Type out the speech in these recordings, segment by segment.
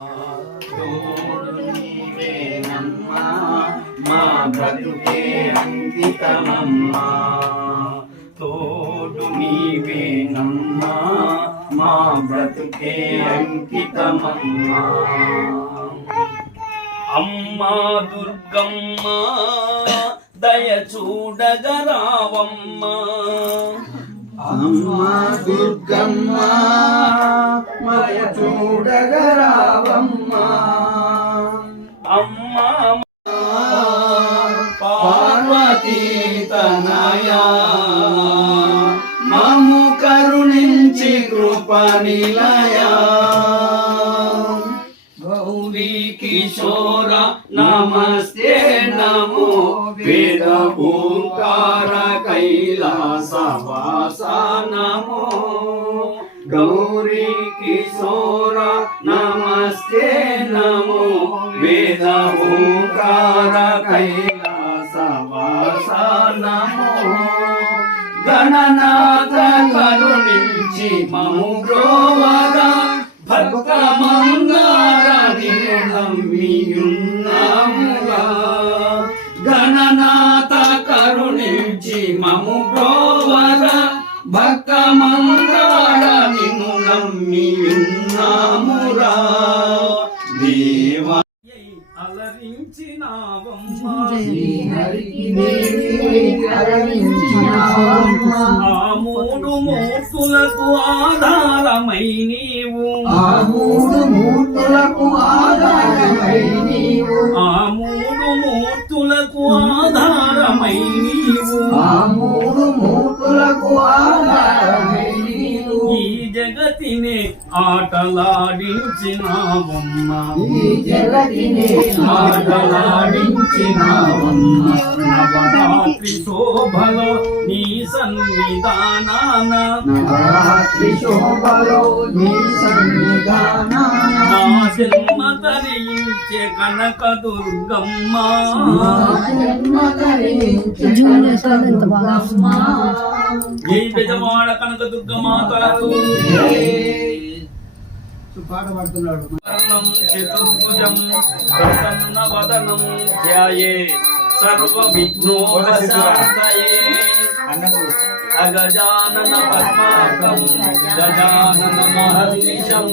తోడు మా బ్రతుకే అంకితమమ్మా. తోడు నీవేనమ్మా మా బ్రతుకే అంకితమమ్మా. అమ్మా దుర్గమ్మ దయ చూడగరావమ్మా. అమ్మా దుర్గమ్మ మయ చూడగరావమ్మా. అమ్మా పార్వతీ తనయా మము కరుణించి కృప నిలయా. గౌరీ కిశోర నమస్తే నమో వేద ఓంకార కైలాస నమో గౌరీ కిశోర నమస్తే నమో వేద ఓంకార కైలాస నమో గణనాథ కరుణించి మము గ్రోవ దేవా. అలరించినావమ్మా. హరికి దేవి కరుణించినావమ్మా ఆ మూడు మూర్తులకు ఆధారమై నీవు ఆ మూడు మూర్తులకు ఆధారమై నీవు ఆ మూడు మూర్తులకు ఆధారమై నీవు ఆ మూడు మూర్తులకు ఆధారమై నీవు ఈ జగతిని ఆటలాడించినావమ్మా. ఆటలాడించినావమ్మా. నవరాత్రి శోభలో నీ సన్నిధానాన. నవరాత్రి శోభలో నీ సన్నిధానాన. జన్మ తరించే కనక దుర్గమ్మ. జై బెజవాడ కనక చతుర్భుజం चतुर्भुजं प्रसन्नवदनं ध्याये सर्वविघ्नोपशान्तये अगजानन पद्माकं गजानन महर्निशम्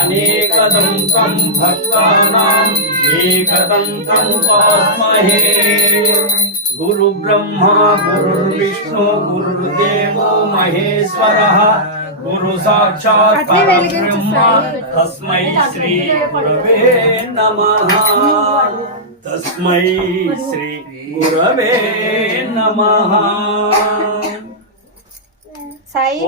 अनेकदन्तं भक्तानाम् एकदन्तमुपास्महे गुरुब्रह्मा महेश्वरः గురుర్విష్ణు గురుర్దేవో మహేశ్వరః గురు సాక్షాత్ పరబ్రహ్మ తస్మై శ్రీ గురవే నమః తస్మై శ్రీ గురవే నమః సాయి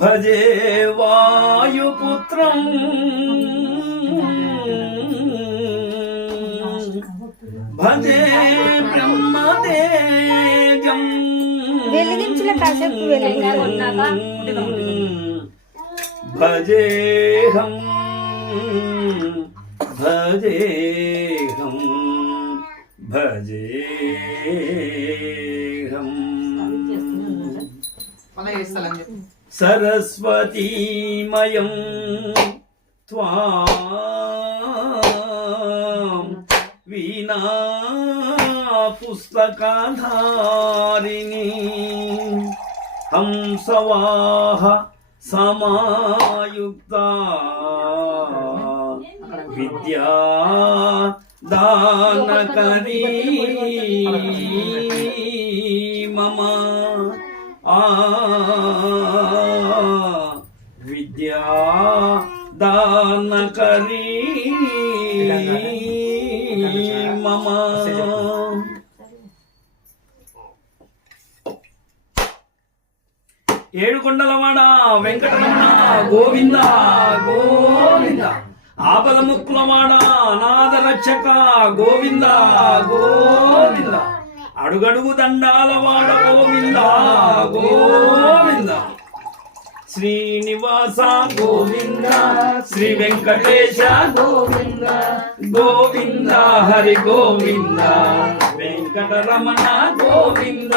భజే వాయుపుత్రం. భజే వెలిగించాలి. భజేహం భజేహం భజేహం సరస్వతీమయం త్వాం వీణా పుస్తకాధారిణి. హంసవాహ సమాయుక్త. విద్యా దానకరీ. మమ. ఆ విద్యా దానకరీ. మమ. ఏడుకొండలవాడ వెంకటరమణ గోవింద గోవింద. ఆపద ముక్కులవాడ అనాథ రక్షక గోవింద గోవింద. అడుగడుగు దండాలవాడ గోవింద గోవింద. శ్రీనివాస గోవింద శ్రీ వెంకటేశ గోవింద గోవింద హరి గోవింద వెంకటరమణ గోవింద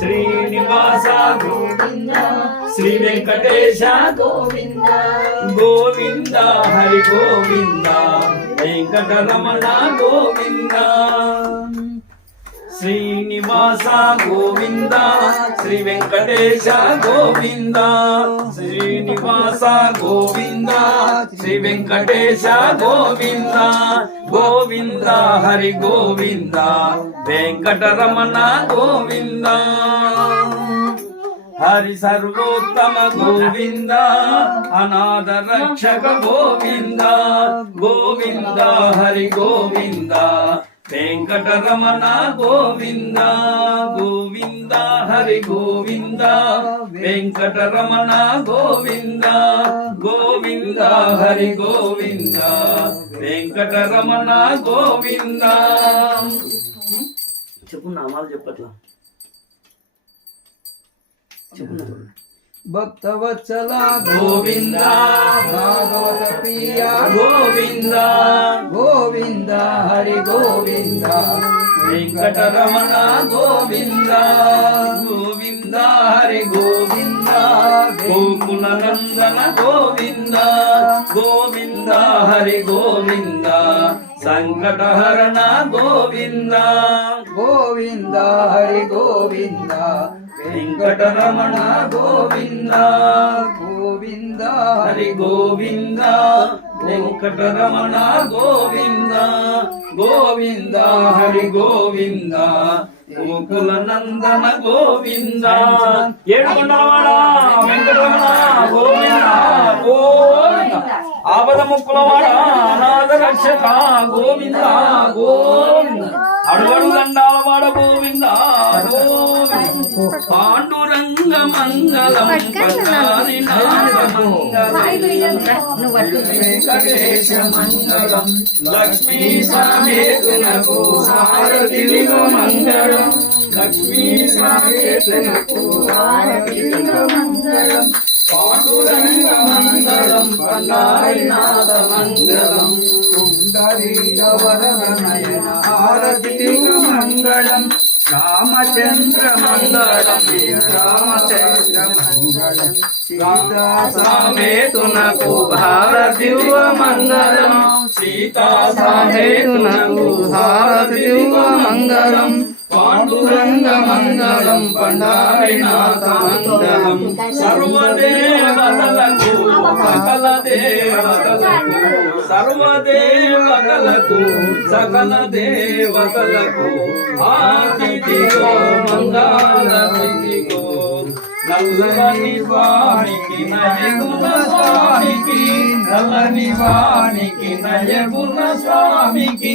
శ్రీనివాస గోవింద శ్రీ వెంకటేశ గోవింద గోవింద హరి గోవింద వెంకటరమణ గోవింద. శ్రీనివాస గోవింద శ్రీ వెంకటేశ గోవింద శ్రీనివాస గోవింద శ్రీ వెంకటేశ గోవింద గోవింద హరి గోవింద వెంకటరమణ గోవింద హరి సర్వోత్తమ గోవింద అనాథ రక్షక గోవింద గోవింద హరి గోవింద వెంకటరమణ గోవింద గోవింద హరి గోవింద. వెంకటరమణ గోవింద గోవింద హరి గోవింద. వెంకటరమణ గోవింద. చెప్పు నామాలు చెప్పట్లా. చెప్పు భక్తవత్సల గోవింద భాగవత ప్రియ గోవింద గోవింద. హరి గోవింద. వెంకటరమణ గోవింద. గోవింద హరి గోవింద. గోకుల నందన గోవింద. గోవింద హరి గోవింద. సంకటహరణ గోవింద. గోవింద హరి గోవింద. వెంకటరమణ గోవింద గోవింద హరి గోవింద వెంకటరమణ గోవింద గోవింద హరి గోవింద గోకుల నందన గోవింద ఏడుకొండలవాడ వెంకటరమణ గోవింద గోవింద. ఆపద ముక్కులవాడ అనాథ రక్షక గోవింద గోవింద. అడుగడు మంగళం లక్ష్మీ సమేతునకు మంగళం లక్ష్మీ సమేతునకు మంగళం పాండురంగ మంగళం మంగళం పుండరీకవరనయన మంగళం రామచంద్ర మంగళం రామచంద్ర మంగళం సీతా సామేతునకు భారతివ మంగళం సీతా సామేతునకు భారతివ మంగళం పాండురంగ మంగళం పండారినాథ సర్వదేవతలకు సకల దేవతలకు సర్వదేవతలకు సకల దేవతలకు ఆతిథిగో మంగళతిథిగో. నల్లని స్వామికి నయగుణ స్వామికి నల్లని స్వామికి నయగుణ స్వామికి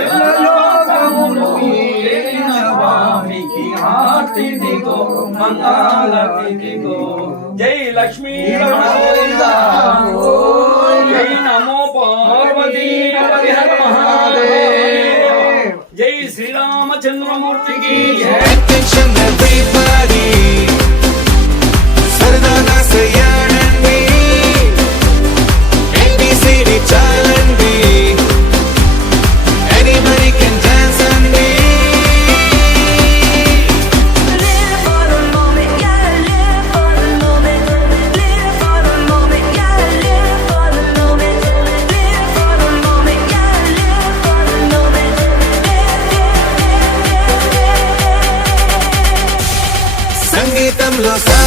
ఎల్లలోకములు ఏలిన స్వామికి హార్తిదిగో మంగళతిదిగో జై లక్ష్మీ జై నమో పార్వతీ హరిహర జై శ్రీరామచంద్రమూర్తికి జై. understand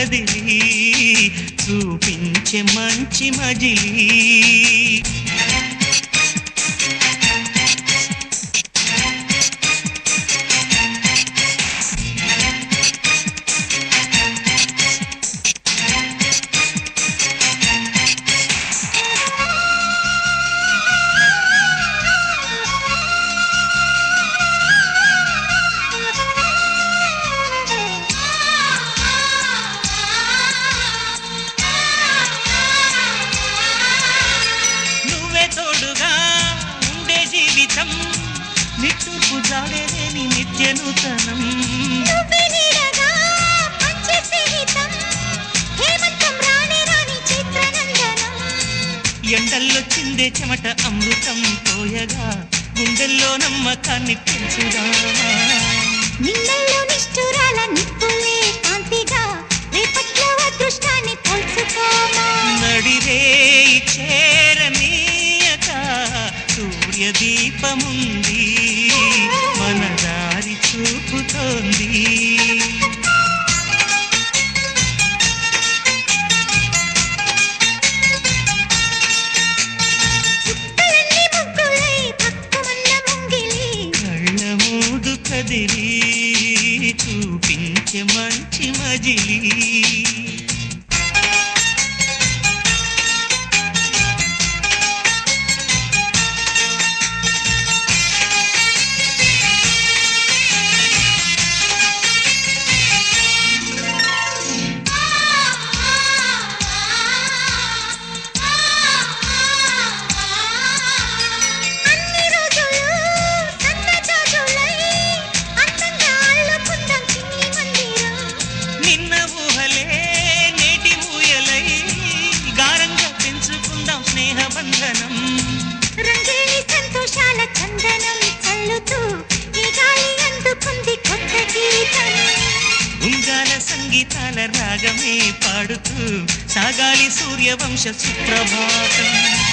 కదిలి చూపించే మంచి మజిలీ. ఎండల్లో చిందే చెమట అమృతం పోయగా గుండెల్లో నమ్మకాన్ని పెంచుదామా? నిన్నల్లో నిష్ఠురాల నిప్పులే కాంతిగా రేపట్లో అదృష్టాన్ని పోల్చుకోమా నడిరే చేరనీయక సూర్యదీపముంది గీతాల రాగమే పాడుతూ సాగాలి సూర్యవంశ సుప్రభాతం.